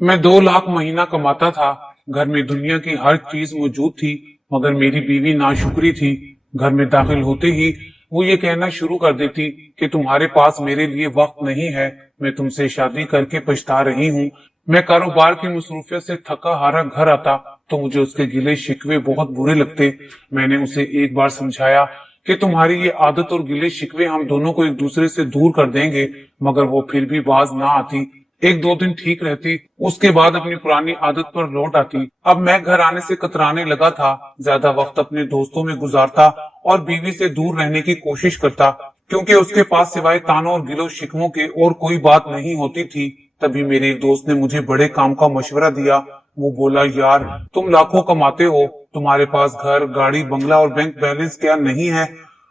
मैं 2 लाख महीना कमाता था। घर में दुनिया की हर चीज मौजूद थी, मगर मेरी बीवी नाशुक्री थी। घर में दाखिल होते ही वो ये कहना शुरू कर देती कि तुम्हारे पास मेरे लिए वक्त नहीं है, मैं तुमसे शादी करके पछता रही हूँ। मैं कारोबार की मसरूफियत से थका हारा घर आता तो मुझे उसके गिले शिकवे बहुत बुरे लगते। मैंने उसे एक बार समझाया कि तुम्हारी ये आदत और गिले शिकवे हम दोनों को एक दूसरे से दूर कर देंगे, मगर वो फिर भी बाज ना आती। 1-2 दिन ठीक रहती, उसके बाद अपनी पुरानी आदत पर लौट आती। अब मैं घर आने से कतराने लगा था, ज्यादा वक्त अपने दोस्तों में गुजारता और बीवी से दूर रहने की कोशिश करता, क्योंकि उसके पास सिवाय तानों और गिलो शिकवों के और कोई बात नहीं होती थी। तभी मेरे एक दोस्त ने मुझे बड़े काम का मशवरा दिया। वो बोला, यार तुम लाखों कमाते हो, तुम्हारे पास घर, गाड़ी, बंगला और बैंक बैलेंस क्या नहीं है?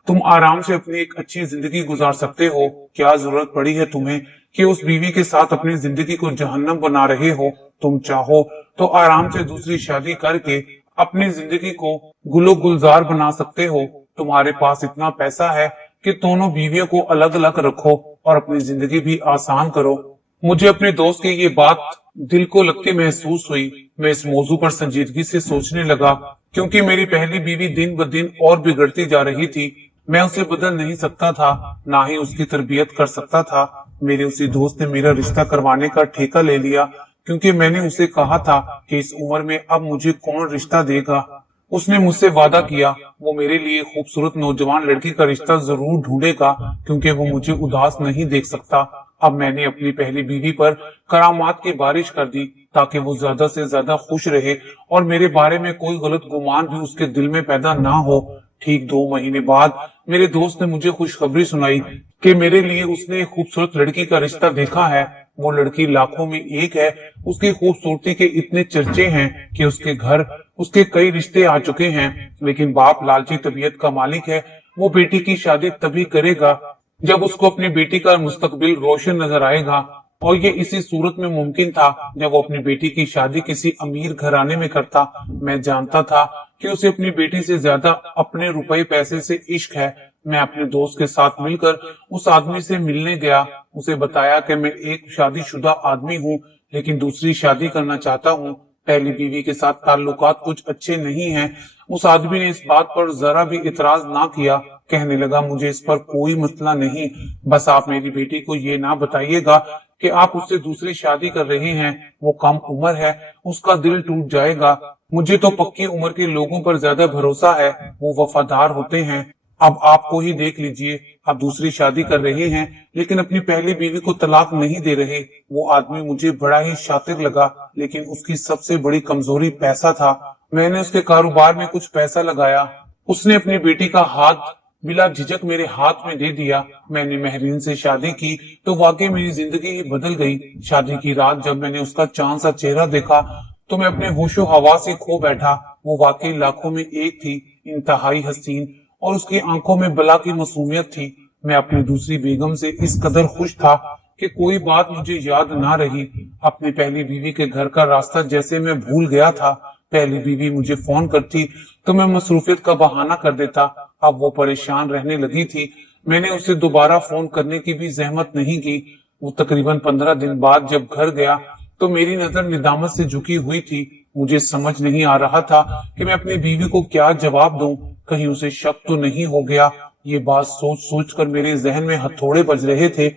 तुम आराम से अपनी एक अच्छी जिंदगी गुजार सकते हो। क्या जरूरत पड़ी है तुम्हें कि उस बीवी के साथ अपनी जिंदगी को जहन्नम बना रहे हो? तुम चाहो तो आराम से दूसरी शादी करके अपनी जिंदगी को गुलो गुलजार बना सकते हो। तुम्हारे पास इतना पैसा है कि दोनों बीवियों को अलग अलग रखो और अपनी जिंदगी भी आसान करो। मुझे अपने दोस्त की ये बात दिल को लगती महसूस हुई। मैं इस मौजू पर संजीदगी से सोचने लगा, क्योंकि मेरी पहली बीवी दिन ब दिन और बिगड़ती जा रही थी। मैं उसे बदल नहीं सकता था, ना ही उसकी तरबियत कर सकता था। मेरे उसी दोस्त ने मेरा रिश्ता करवाने का ठेका ले लिया, क्योंकि मैंने उसे कहा था कि इस उम्र में अब मुझे कौन रिश्ता देगा। उसने मुझसे वादा किया वो मेरे लिए खूबसूरत नौजवान लड़की का रिश्ता जरूर ढूंढेगा, क्योंकि वो मुझे उदास नहीं देख सकता। अब मैंने अपनी पहली बीवी पर करामात की बारिश कर दी, ताकि वो ज्यादा से ज्यादा खुश रहे और मेरे बारे में कोई गलत गुमान भी उसके दिल में पैदा ना हो। ठीक 2 महीने बाद मेरे दोस्त ने मुझे खुशखबरी सुनाई कि मेरे लिए उसने एक खूबसूरत लड़की का रिश्ता देखा है। वो लड़की लाखों में एक है। उसकी खूबसूरती के इतने चर्चे हैं कि उसके घर उसके कई रिश्ते आ चुके हैं, लेकिन बाप लालची तबीयत का मालिक है। वो बेटी की शादी तभी करेगा जब उसको अपनी बेटी का मुस्तकबिल रोशन नजर आएगा, और ये इसी सूरत में मुमकिन था जब वो अपनी बेटी की शादी किसी अमीर घराने में करता। मैं जानता था कि उसे अपनी बेटी से ज्यादा अपने रुपए पैसे से इश्क है। मैं अपने दोस्त के साथ मिलकर उस आदमी से मिलने गया। उसे बताया कि मैं एक शादीशुदा आदमी हूँ, लेकिन दूसरी शादी करना चाहता हूँ। पहली बीवी के साथ ताल्लुकात कुछ अच्छे नहीं हैं। उस आदमी ने इस बात पर जरा भी इतराज ना किया। कहने लगा, मुझे इस पर कोई मसला नहीं, बस आप मेरी बेटी को ये ना बताइएगा कि आप उससे दूसरी शादी कर रहे हैं। वो कम उम्र है, उसका दिल टूट जाएगा। मुझे तो पक्की उम्र के लोगों पर ज्यादा भरोसा है, वो वफादार होते हैं। अब आपको ही देख लीजिए, आप दूसरी शादी कर रहे हैं लेकिन अपनी पहली बीवी को तलाक नहीं दे रहे। वो आदमी मुझे बड़ा ही शातिर लगा, लेकिन उसकी सबसे बड़ी कमजोरी पैसा था। मैंने उसके कारोबार में कुछ पैसा लगाया। उसने अपनी बेटी का हाथ बिला झिझक मेरे हाथ में दे दिया। मैंने महरीन से शादी की तो वाकई मेरी जिंदगी ही बदल गई। शादी की रात जब मैंने उसका चांद सा चेहरा देखा तो मैं अपने होशो हवा से खो बैठा। वो वाकई लाखों में एक थी, इंतहाई हसीन, और उसकी आंखों में बला की मासूमियत थी। मैं अपनी दूसरी बेगम से इस कदर खुश था कि कोई बात मुझे याद ना रही। अपनी पहली बीवी के घर का रास्ता जैसे मैं भूल गया था। पहली बीवी मुझे फोन करती तो मैं मसरूफियत का बहाना कर देता। अब वो परेशान रहने लगी थी। मैंने उसे दोबारा फोन करने की भी जहमत नहीं की। वो तकरीबन 15 दिन बाद जब घर गया तो मेरी नजर निदामत से झुकी हुई थी। मुझे समझ नहीं आ रहा था कि मैं अपनी बीवी को क्या जवाब दूं। कहीं उसे शक तो नहीं हो गया। ये बात सोच सोच कर मेरे जहन में हथौड़े बज रहे थे।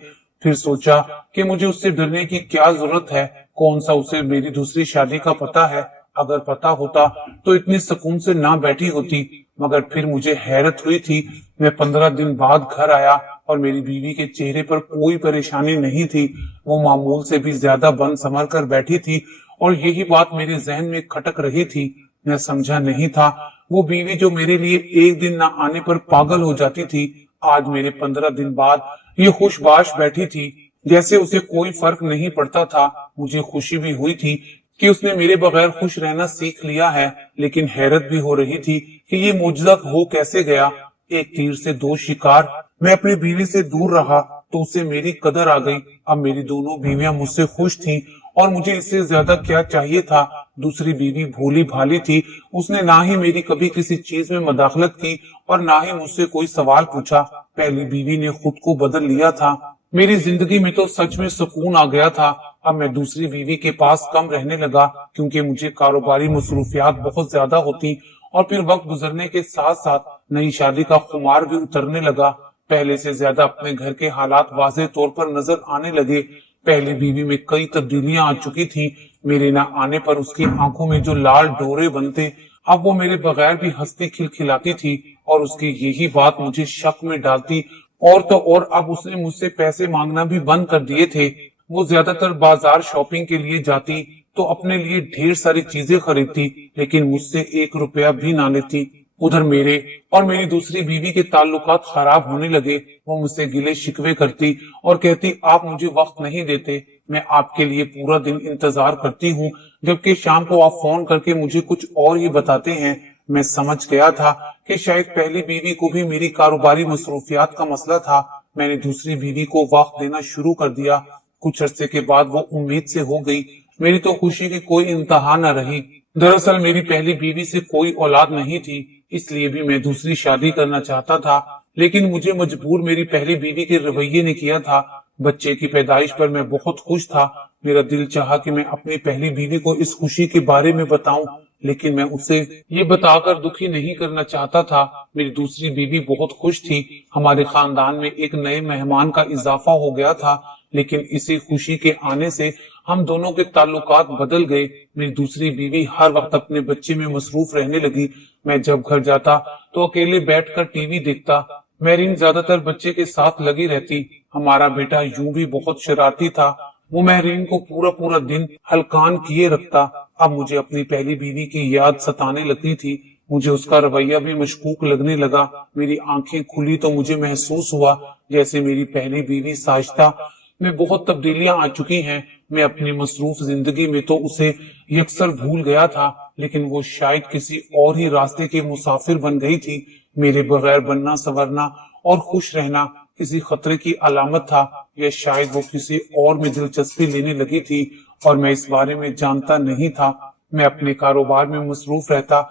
फिर सोचा कि मुझे उससे डरने की क्या जरूरत है। कौन सा उसे मेरी दूसरी शादी का पता है? अगर पता होता तो इतनी सुकून से ना बैठी होती। मगर फिर मुझे हैरत हुई थी। मैं 15 दिन बाद घर आया और मेरी बीवी के चेहरे पर कोई परेशानी नहीं थी। वो मामूल से भी ज्यादा बन संभल कर बैठी थी, और यही बात मेरे जहन में खटक रही थी। मैं समझा नहीं था, वो बीवी जो मेरे लिए एक दिन ना आने पर पागल हो जाती थी, आज मेरे 15 दिन बाद ये खुशबाश बैठी थी, जैसे उसे कोई फर्क नहीं पड़ता था। मुझे खुशी भी हुई थी कि उसने मेरे बगैर खुश रहना सीख लिया है, लेकिन हैरत भी हो रही थी कि ये मुजज़ा हो कैसे गया। एक तीर से दो शिकार। मैं अपनी बीवी से दूर रहा तो उसे मेरी कदर आ गई। अब मेरी दोनों बीवियां मुझसे खुश थीं, और मुझे इससे ज्यादा क्या चाहिए था। दूसरी बीवी भोली भाली थी। उसने ना ही मेरी कभी किसी चीज में मदाखलत की और ना ही मुझसे कोई सवाल पूछा। पहली बीवी ने खुद को बदल लिया था। मेरी जिंदगी में तो सच में सुकून आ गया था। اب میں دوسری بیوی کے پاس کم رہنے لگا کیونکہ مجھے کاروباری مصروفیات بہت زیادہ ہوتی، اور پھر وقت گزرنے کے ساتھ ساتھ نئی شادی کا خمار بھی اترنے لگا۔ پہلے سے زیادہ اپنے گھر کے حالات واضح طور پر نظر آنے لگے۔ پہلی بیوی میں کئی تبدیلیاں آ چکی تھی۔ میرے نہ آنے پر اس کی آنکھوں میں جو لال ڈورے بنتے، اب وہ میرے بغیر بھی ہنستی کھلکھلاتی تھی، اور اس کی یہی بات مجھے شک میں ڈالتی۔ اور تو اور اب اس نے مجھ سے پیسے مانگنا بھی بند کر دیے تھے۔ وہ زیادہ تر بازار شاپنگ کے لیے جاتی تو اپنے لیے ڈھیر ساری چیزیں خریدتی، لیکن مجھ سے 1 روپیہ بھی نہ لیتی۔ ادھر میرے اور میری دوسری بیوی کے تعلقات خراب ہونے لگے۔ وہ مجھ سے گلے شکوے کرتی اور کہتی، آپ مجھے وقت نہیں دیتے، میں آپ کے لیے پورا دن انتظار کرتی ہوں، جبکہ شام کو آپ فون کر کے مجھے کچھ اور ہی بتاتے ہیں۔ میں سمجھ گیا تھا کہ شاید پہلی بیوی کو بھی میری کاروباری مصروفیات کا مسئلہ تھا۔ میں نے دوسری بیوی کو وقت دینا شروع کر دیا۔ کچھ عرصے کے بعد وہ امید سے ہو گئی۔ میری تو خوشی کی کوئی انتہا نہ رہی۔ دراصل میری پہلی بیوی سے کوئی اولاد نہیں تھی، اس لیے بھی میں دوسری شادی کرنا چاہتا تھا، لیکن مجھے مجبور میری پہلی بیوی کے رویے نے کیا تھا۔ بچے کی پیدائش پر میں بہت خوش تھا۔ میرا دل چاہا کہ میں اپنی پہلی بیوی کو اس خوشی کے بارے میں بتاؤں، لیکن میں اسے یہ بتا کر دکھی نہیں کرنا چاہتا تھا۔ میری دوسری بیوی بہت خوش تھی۔ ہمارے خاندان میں ایک نئے مہمان کا اضافہ ہو گیا تھا، لیکن اسی خوشی کے آنے سے ہم دونوں کے تعلقات بدل گئے۔ میری دوسری بیوی ہر وقت اپنے بچے میں مصروف رہنے لگی۔ میں جب گھر جاتا تو اکیلے بیٹھ کر ٹی وی دیکھتا۔ میرین زیادہ تر بچے کے ساتھ لگی رہتی۔ ہمارا بیٹا یوں بھی بہت شرارتی تھا، وہ مہرین کو پورا دن ہلکان کیے رکھتا۔ اب مجھے اپنی پہلی بیوی کی یاد ستانے لگتی تھی۔ مجھے اس کا رویہ بھی مشکوک لگنے لگا۔ میری آنکھیں کھلی تو مجھے محسوس ہوا جیسے میری پہلی بیوی ساجدہ میں بہت تبدیلیاں آ چکی ہیں۔ میں اپنی مصروف زندگی میں تو اسے یکسر بھول گیا تھا، لیکن وہ شاید کسی اور ہی راستے کے مسافر بن گئی تھی۔ میرے بغیر بننا سنورنا اور خوش رہنا کسی خطرے کی علامت تھا، یا شاید وہ کسی اور میں دلچسپی لینے لگی تھی اور میں اس بارے میں جانتا نہیں تھا۔ میں اپنے کاروبار میں مصروف رہتا،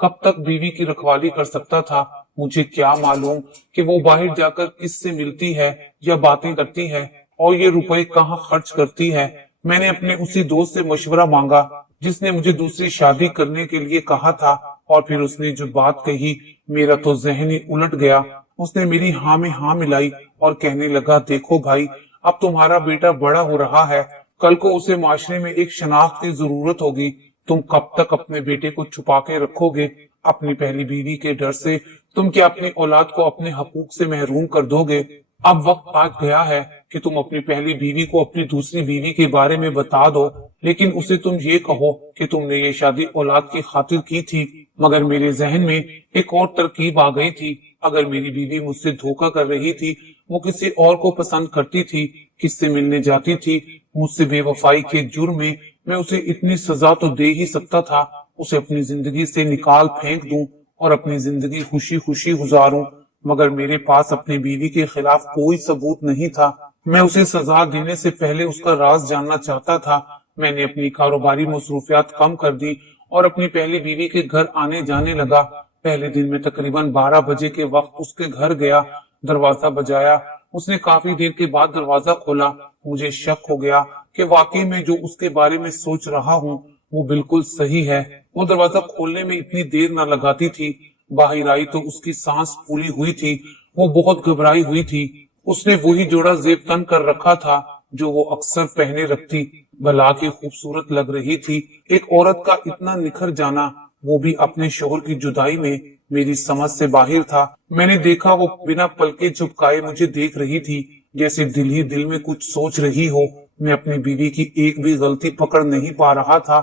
کب تک بیوی کی رکھوالی کر سکتا تھا؟ مجھے کیا معلوم کہ وہ باہر جا کر کس سے ملتی ہے یا باتیں کرتی ہے، اور یہ روپے کہاں خرچ کرتی ہے۔ میں نے اپنے اسی دوست سے مشورہ مانگا جس نے مجھے دوسری شادی کرنے کے لیے کہا تھا، اور پھر اس نے جو بات کہی میرا تو ذہن ہی الٹ گیا۔ اس نے میری ہاں میں ہاں ملائی اور کہنے لگا، دیکھو بھائی، اب تمہارا بیٹا بڑا ہو رہا ہے، کل کو اسے معاشرے میں ایک شناخت کی ضرورت ہوگی۔ تم کب تک اپنے بیٹے کو چھپا کے رکھو گے؟ اپنی پہلی بیوی کے ڈر سے تم کیا اپنی اولاد کو اپنے حقوق سے محروم کر دو گے؟ اب وقت آ گیا ہے کہ تم اپنی پہلی بیوی کو اپنی دوسری بیوی کے بارے میں بتا دو، لیکن اسے تم یہ کہو کہ تم نے یہ شادی اولاد کی خاطر کی تھی۔ مگر میرے ذہن میں ایک اور ترکیب آ گئی تھی۔ اگر میری بیوی مجھ سے دھوکہ کر رہی تھی، وہ کسی اور کو پسند کرتی تھی، کس سے ملنے جاتی تھی، مجھ سے بے وفائی کے جرم میں اسے اتنی سزا تو دے ہی سکتا تھا، اسے اپنی زندگی سے نکال پھینک دوں اور اپنی زندگی خوشی خوشی گزاروں۔ مگر میرے پاس اپنی بیوی کے خلاف کوئی ثبوت نہیں تھا۔ میں اسے سزا دینے سے پہلے اس کا راز جاننا چاہتا تھا۔ میں نے اپنی کاروباری مصروفیات کم کر دی اور اپنی پہلی بیوی کے گھر آنے جانے لگا۔ پہلے دن میں تقریباً 12 بجے کے وقت اس کے گھر گیا، دروازہ بجایا۔ اس نے کافی دیر کے بعد دروازہ کھولا۔ مجھے شک ہو گیا کہ واقعی میں جو اس کے بارے میں سوچ رہا ہوں وہ بالکل صحیح ہے۔ وہ دروازہ کھولنے میں اتنی دیر نہ لگاتی تھی۔ باہر آئی تو اس کی سانس پھولی ہوئی تھی، وہ بہت گھبرائی ہوئی تھی۔ اس نے وہی جوڑا زیب تن کر رکھا تھا جو وہ اکثر پہنے رکھتی۔ بھلا کی خوبصورت لگ رہی تھی۔ ایک عورت کا اتنا نکھر جانا، وہ بھی اپنے شوہر کی جدائی میں، میری سمجھ سے باہر تھا۔ میں نے دیکھا وہ بنا پلکے جھپکائے مجھے دیکھ رہی تھی، جیسے دل ہی دل میں کچھ سوچ رہی ہو۔ میں اپنی بیوی کی ایک بھی غلطی پکڑ نہیں پا رہا تھا۔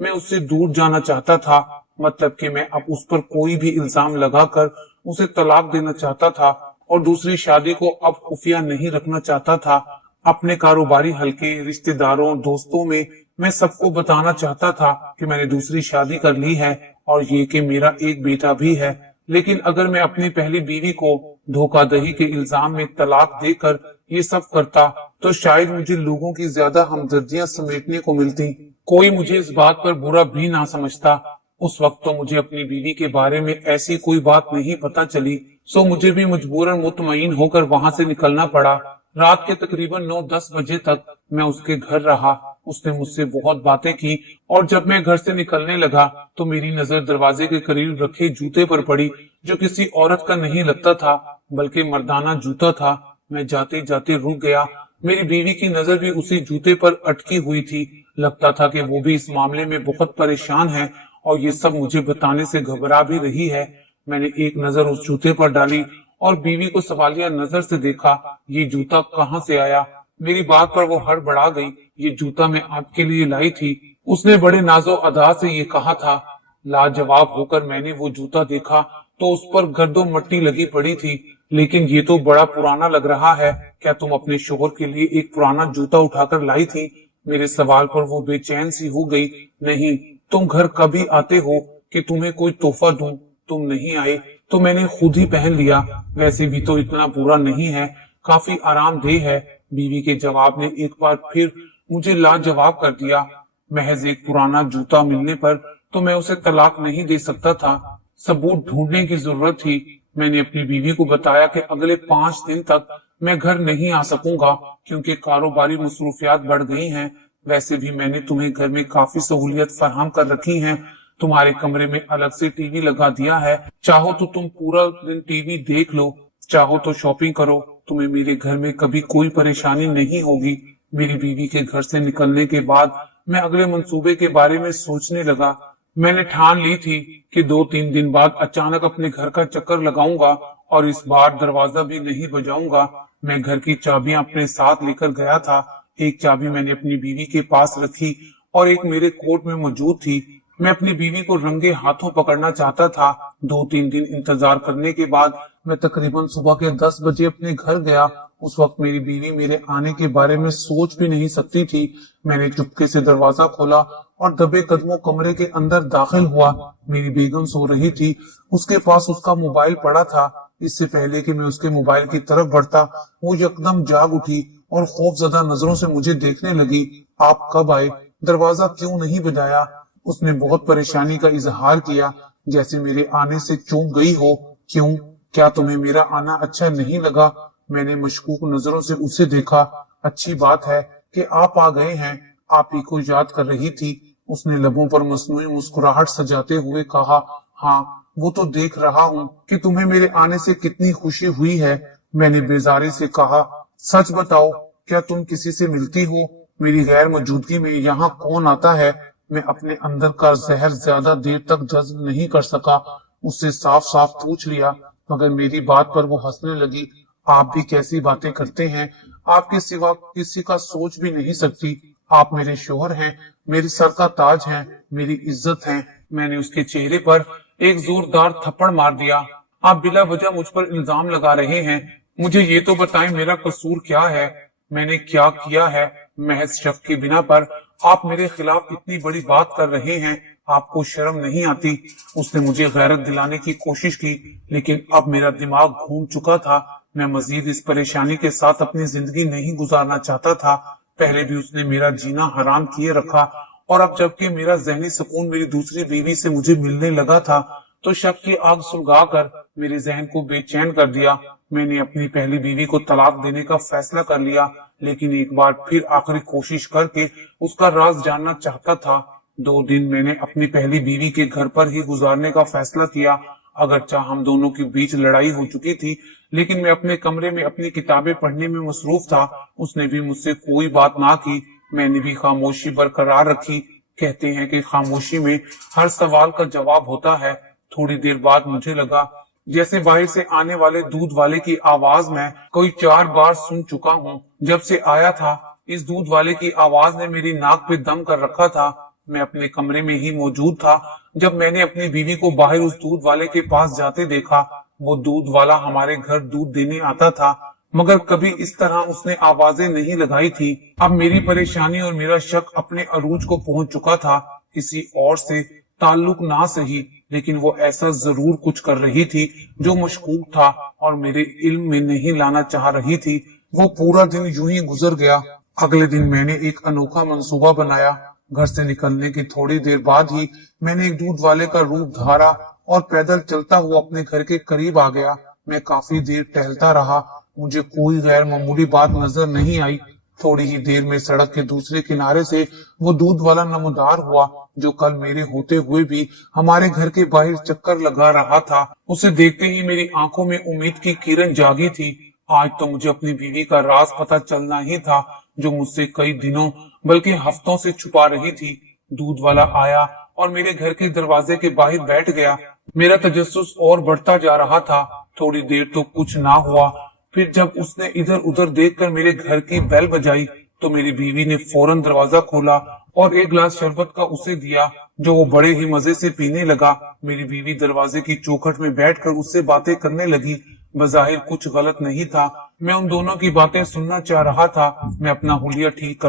میں اس سے دور جانا چاہتا تھا، مطلب کہ میں اب اس پر کوئی بھی الزام لگا کر اسے طلاق دینا چاہتا تھا، اور دوسری شادی کو اب خفیہ نہیں رکھنا چاہتا تھا۔ اپنے کاروباری حلقے، رشتہ داروں، دوستوں میں سب کو بتانا چاہتا تھا کہ میں نے دوسری شادی کر لی ہے، اور یہ کہ میرا ایک بیٹا بھی ہے۔ لیکن اگر میں اپنی پہلی بیوی کو دھوکہ دہی کے الزام میں طلاق دے کر یہ سب کرتا تو شاید مجھے لوگوں کی زیادہ ہمدردیاں سمیٹنے کو ملتی، کوئی مجھے اس بات پر برا بھی نہ سمجھتا۔ اس وقت تو مجھے اپنی بیوی کے بارے میں ایسی کوئی بات نہیں پتا چلی، سو مجھے بھی مجبوراً مطمئن ہو کر وہاں سے نکلنا پڑا۔ رات کے تقریباً 9-10 بجے تک میں اس کے گھر رہا۔ उसने मुझसे बहुत बातें की और जब मैं घर से निकलने लगा तो मेरी नजर दरवाजे के करीब रखे जूते पर पड़ी, जो किसी औरत का नहीं लगता था बल्कि मर्दाना जूता था। मैं जाते जाते रुक गया। मेरी बीवी की नजर भी उसी जूते पर अटकी हुई थी। लगता था कि वो भी इस मामले में बहुत परेशान है और ये सब मुझे बताने से घबरा भी रही है। मैंने एक नजर उस जूते पर डाली और बीवी को सवालिया नजर से देखा। ये जूता कहाँ से आया? मेरी बात पर वो हड़बड़ा गई। ये जूता मैं आपके लिए लाई थी, उसने बड़े नाजो अदा से ये कहा था। लाजवाब होकर मैंने वो जूता देखा तो उस पर गर्दो मट्टी लगी पड़ी थी। लेकिन ये तो बड़ा पुराना लग रहा है। क्या तुम अपने शोहर के लिए एक पुराना जूता उठाकर लाई थी? मेरे सवाल पर वो बेचैन सी हो गई। नहीं, तुम घर कभी आते हो कि तुम्हें कोई तोहफा दूं? तुम नहीं आए तो मैंने खुद ही पहन लिया। वैसे भी तो इतना बुरा नहीं है, काफी आरामदेह है। बीवी के जवाब ने एक बार फिर मुझे लाजवाब कर दिया। महज एक पुराना जूता मिलने पर तो मैं उसे तलाक नहीं दे सकता था। सबूत ढूंढने की जरूरत थी। मैंने अपनी बीवी को बताया कि अगले 5 दिन तक मैं घर नहीं आ सकूंगा क्योंकि कारोबारी मसरूफियात बढ़ गई हैं। वैसे भी मैंने तुम्हें घर में काफी सहूलियत फराहम कर रखी है। तुम्हारे कमरे में अलग से टीवी लगा दिया है। चाहो तो तुम पूरा दिन टीवी देख लो, चाहो तो शॉपिंग करो। तुम्हें मेरे घर में कभी कोई परेशानी नहीं होगी। मेरी बीवी के घर से निकलने के बाद मैं अगले मंसूबे के बारे में सोचने लगा। मैंने ठान ली थी कि 2-3 दिन बाद अचानक अपने घर का चक्कर लगाऊंगा और इस बार दरवाजा भी नहीं बजाऊंगा। मैं घर की चाबियां अपने साथ लेकर गया था। एक चाबी मैंने अपनी बीवी के पास रखी और एक मेरे कोट में मौजूद थी। मैं अपनी बीवी को रंगे हाथों पकड़ना चाहता था। 2-3 दिन इंतजार करने के बाद मैं तकरीबन सुबह के 10 बजे अपने घर गया। उस वक्त मेरी बीवी मेरे आने के बारे में सोच भी नहीं सकती थी। मैंने चुपके से दरवाजा खोला और दबे कदमों कमरे के अंदर दाखिल हुआ। मेरी बेगम सो रही थी। उसके पास उसका मोबाइल पड़ा था। इससे पहले कि मैं उसके मोबाइल की तरफ बढ़ता, वो यकदम जाग उठी और खौफजदा नजरों से मुझे देखने लगी। आप कब आए? दरवाजा क्यों नहीं बजाया? उसने बहुत परेशानी का इजहार किया, जैसे मेरे आने से चूक गई हो। क्यों? क्या तुम्हें मेरा आना अच्छा नहीं लगा? मैंने मशकूक नजरों से उसे देखा। अच्छी बात है कि आप आ गए हैं, आप ही को याद कर रही थी। उसने लबों पर मसनूई मुस्कुराहट सजाते हुए कहा, हाँ वो तो देख रहा हूँ कि तुम्हें मेरे आने से कितनी खुशी हुई है। मैंने बेजारी से कहा, सच बताओ, क्या तुम किसी से मिलती हो? मेरी गैर मौजूदगी में यहाँ कौन आता है? मैं अपने अंदर का जहर ज्यादा देर तक जज्ब नहीं कर सका। उससे साफ साफ पूछ लिया, मगर मेरी बात पर वो हंसने लगी। आप भी कैसी बातें करते हैं, आपके सिवा किसी का सोच भी नहीं सकती। आप मेरे शोहर हैं, मेरे सर का ताज हैं, मेरी इज्जत हैं। मैंने उसके चेहरे पर एक जोरदार थप्पड़ मार दिया। आप बिला वजह मुझ पर इल्जाम लगा रहे हैं। मुझे ये तो बताएं, मेरा कसूर क्या है? मैंने क्या किया है? महज शक की बिना पर आप मेरे खिलाफ इतनी बड़ी बात कर रहे हैं। आपको शर्म नहीं आती? उसने मुझे गैरत दिलाने की कोशिश की, लेकिन अब मेरा दिमाग घूम चुका था। मैं मजीद इस परेशानी के साथ अपनी जिंदगी नहीं गुजारना चाहता था। पहले भी उसने मेरा जीना हराम किए रखा और अब जबकि मेरा जहनी सुकून मेरी दूसरी बीवी से मुझे मिलने लगा था, तो शक की आग सुलगाकर मेरे जहन को बेचैन कर दिया। मैंने अपनी पहली बीवी को तलाक देने का फैसला कर लिया, लेकिन एक बार फिर आखिरी कोशिश करके उसका राज जानना चाहता था। 2 दिन मैंने अपनी पहली बीवी के घर पर ही गुजारने का फैसला किया। अगरचा हम दोनों के बीच लड़ाई हो चुकी थी, लेकिन मैं अपने कमरे में अपनी किताबें पढ़ने में मसरूफ था। उसने भी मुझसे कोई बात ना की। मैंने भी खामोशी बरकरार रखी। कहते हैं कि खामोशी में हर सवाल का जवाब होता है। थोड़ी देर बाद मुझे लगा जैसे बाहर से आने वाले दूध वाले की आवाज मैं कोई 4 बार सुन चुका हूँ। जब से आया था, इस दूध वाले की आवाज ने मेरी नाक पे दम कर रखा था। मैं अपने कमरे में ही मौजूद था जब मैंने अपनी बीवी को बाहर उस दूध वाले के पास जाते देखा। वो दूध वाला हमारे घर दूध देने आता था, मगर कभी इस तरह उसने आवाजें नहीं लगाई थी। अब मेरी परेशानी और मेरा शक अपने अरूज को पहुंच चुका था। किसी और से ताल्लुक ना सही, लेकिन वो ऐसा जरूर कुछ कर रही थी जो मशकूक था और मेरे इल्म में नहीं लाना चाह रही थी। वो पूरा दिन यूं ही गुजर गया। अगले दिन मैंने एक अनोखा मंसूबा बनाया। घर से निकलने की थोड़ी देर बाद ही मैंने एक दूध वाले का रूप धारा और पैदल चलता हुआ अपने घर के करीब आ गया। मैं काफी देर टहलता रहा। मुझे कोई गैर मामूली बात नजर नहीं आई। थोड़ी ही देर में सड़क के दूसरे किनारे से वो दूध वाला नमोदार हुआ जो कल मेरे होते हुए भी हमारे घर के बाहर चक्कर लगा रहा था। उसे देखते ही मेरी आंखों में उम्मीद की किरण जागी थी। आज तो मुझे अपनी बीवी का राज पता चलना ही था जो मुझसे कई दिनों बल्कि हफ्तों से छुपा रही थी। दूध वाला आया और मेरे घर के दरवाजे के बाहर बैठ गया। मेरा तजस्सुस और बढ़ता जा रहा था। थोड़ी देर तो कुछ ना हुआ, फिर जब उसने इधर उधर देखकर मेरे घर की बेल बजाई तो मेरी बीवी ने फौरन दरवाजा खोला और एक गिलास शरबत का उसे दिया जो वो बड़े ही मजे से पीने लगा। मेरी बीवी दरवाजे की चौखट में बैठकर उससे बातें करने लगी। बज़ाहिर कुछ गलत नहीं था, मैं उन दोनों की बातें सुनना चाह रहा था। मैं अपना हुलिया ठीक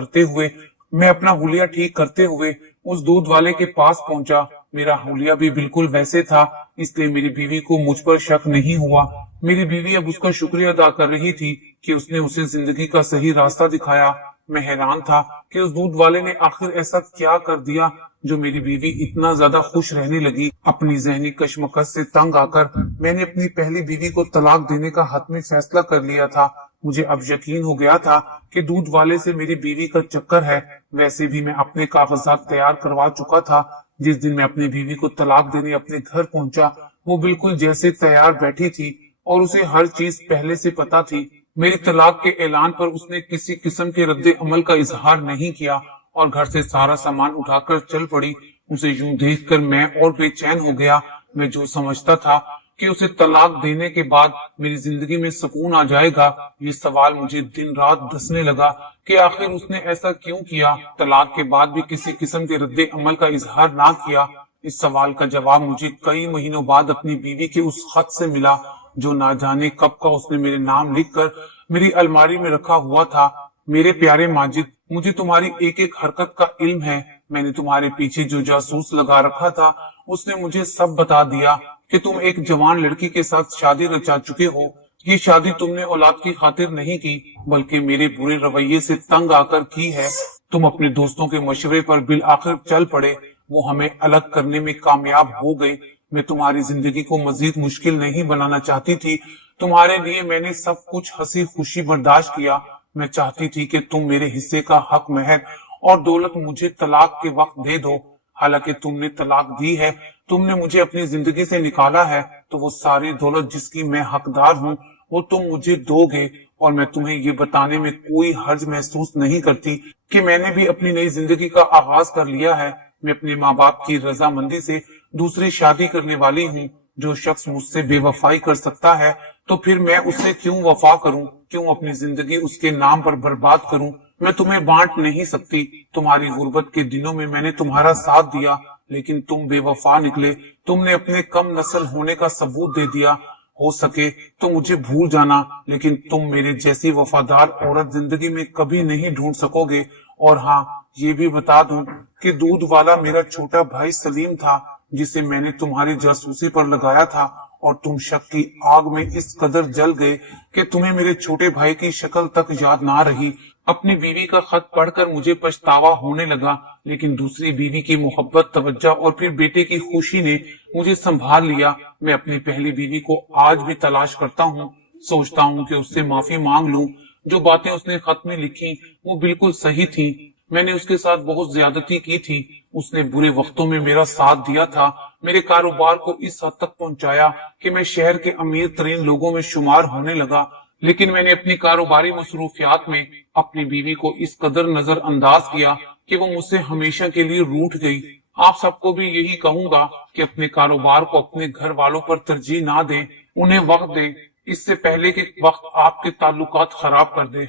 करते हुए उस दूध वाले के पास पहुंचा। मेरा हुलिया भी बिल्कुल वैसे था, इसलिए मेरी बीवी को मुझ पर शक नहीं हुआ। मेरी बीवी अब उसका शुक्रिया अदा कर रही थी कि उसने उसे जिंदगी का सही रास्ता दिखाया। मैं हैरान था कि उस दूध वाले ने आखिर ऐसा क्या कर दिया जो मेरी बीवी इतना ज्यादा खुश रहने लगी। अपनी जहनी कशमकश से तंग आकर मैंने अपनी पहली बीवी को तलाक देने का हतमी फैसला कर लिया था। मुझे अब यकीन हो गया था कि दूध वाले से मेरी बीवी का चक्कर है। वैसे भी मैं अपने कागजात तैयार करवा चुका था। जिस दिन मैं अपनी बीवी को तलाक देने अपने घर पहुंचा, वो बिल्कुल जैसे तैयार बैठी थी और उसे हर चीज पहले से पता थी। मेरी तलाक के ऐलान पर उसने किसी किस्म के रद्दे अमल का इजहार नहीं किया और घर से सारा सामान उठाकर चल पड़ी। उसे यूं देखकर मैं और बेचैन हो गया। मैं जो समझता था कि उसे तलाक देने के बाद मेरी जिंदगी में सुकून आ जाएगा, ये सवाल मुझे दिन रात धंसने लगा कि आखिर उसने ऐसा क्यों किया। तलाक के बाद भी किसी किस्म के रद्दे अमल का इजहार ना किया। इस सवाल का जवाब मुझे कई महीनों बाद अपनी बीवी के उस खत से मिला जो ना जाने कब का उसने मेरे नाम लिखकर मेरी अलमारी में रखा हुआ था। मेरे प्यारे माजिद, मुझे तुम्हारी एक एक हरकत का इल्म है। मैंने तुम्हारे पीछे जो जासूस लगा रखा था उसने मुझे सब बता दिया कि तुम एक जवान लड़की के साथ शादी रचा चुके हो। ये शादी तुमने औलाद की खातिर नहीं की बल्कि मेरे बुरे रवैये से तंग आकर की है। तुम अपने दोस्तों के मशवरे पर बिल आखिर चल पड़े, वो हमें अलग करने में कामयाब हो गए। मैं तुम्हारी जिंदगी को मजीद मुश्किल नहीं बनाना चाहती थी। तुम्हारे लिए मैंने सब कुछ हंसी खुशी बर्दाश्त किया। मैं चाहती थी कि तुम मेरे हिस्से का हक महर और दौलत मुझे तलाक के वक्त दे दो। हालांकि तुमने तलाक दी है, तुमने मुझे अपनी जिंदगी से निकाला है, तो वो सारी दौलत जिसकी मैं हकदार हूँ वो तुम मुझे दोगे। और मैं तुम्हें ये बताने में कोई हर्ज महसूस नहीं करती कि मैंने भी अपनी नई जिंदगी का आगाज कर लिया है। मैं अपने माँ बाप की रजामंदी से दूसरी शादी करने वाली हूँ। जो शख्स मुझसे बेवफाई कर सकता है तो फिर मैं उससे क्यों वफा करूं, क्यों अपनी जिंदगी उसके नाम पर बर्बाद करूं। मैं तुम्हें बांट नहीं सकती। तुम्हारी गुर्बत के दिनों में मैंने तुम्हारा साथ दिया लेकिन तुम बेवफा निकले। तुमने अपने कम नस्ल होने का सबूत दे दिया। हो सके तो मुझे भूल जाना, लेकिन तुम मेरे जैसी वफादार औरत जिंदगी में कभी नहीं ढूंढ सकोगे। और हाँ, ये भी बता दूं कि दूध वाला मेरा छोटा भाई सलीम था जिसे मैंने तुम्हारी जासूसी पर लगाया था और तुम शक की आग में इस कदर जल गए कि तुम्हें मेरे छोटे भाई की शक्ल तक याद ना रही। अपनी बीवी का खत पढ़कर मुझे पछतावा होने लगा, लेकिन दूसरी बीवी की मोहब्बत, तवज्जो और फिर बेटे की खुशी ने मुझे संभाल लिया। मैं अपनी पहली बीवी को आज भी तलाश करता हूँ। सोचता हूँ कि उससे माफी मांग लूं। जो बातें उसने खत में लिखी वो बिल्कुल सही थी। मैंने उसके साथ बहुत ज्यादती की थी। उसने बुरे वक्तों में मेरा साथ दिया था, मेरे कारोबार को इस हद तक पहुंचाया कि मैं शहर के अमीर तरीन लोगों में शुमार होने लगा। लेकिन मैंने अपनी कारोबारी मसरूफियात में अपनी बीवी को इस कदर नजरअंदाज किया कि वो मुझसे हमेशा के लिए रूठ गई। आप सबको भी यही कहूंगा कि अपने कारोबार को अपने घर वालों पर तरजीह ना दें, उन्हें वक्त दें, इससे पहले कि वक्त आपके ताल्लुकात खराब कर दे।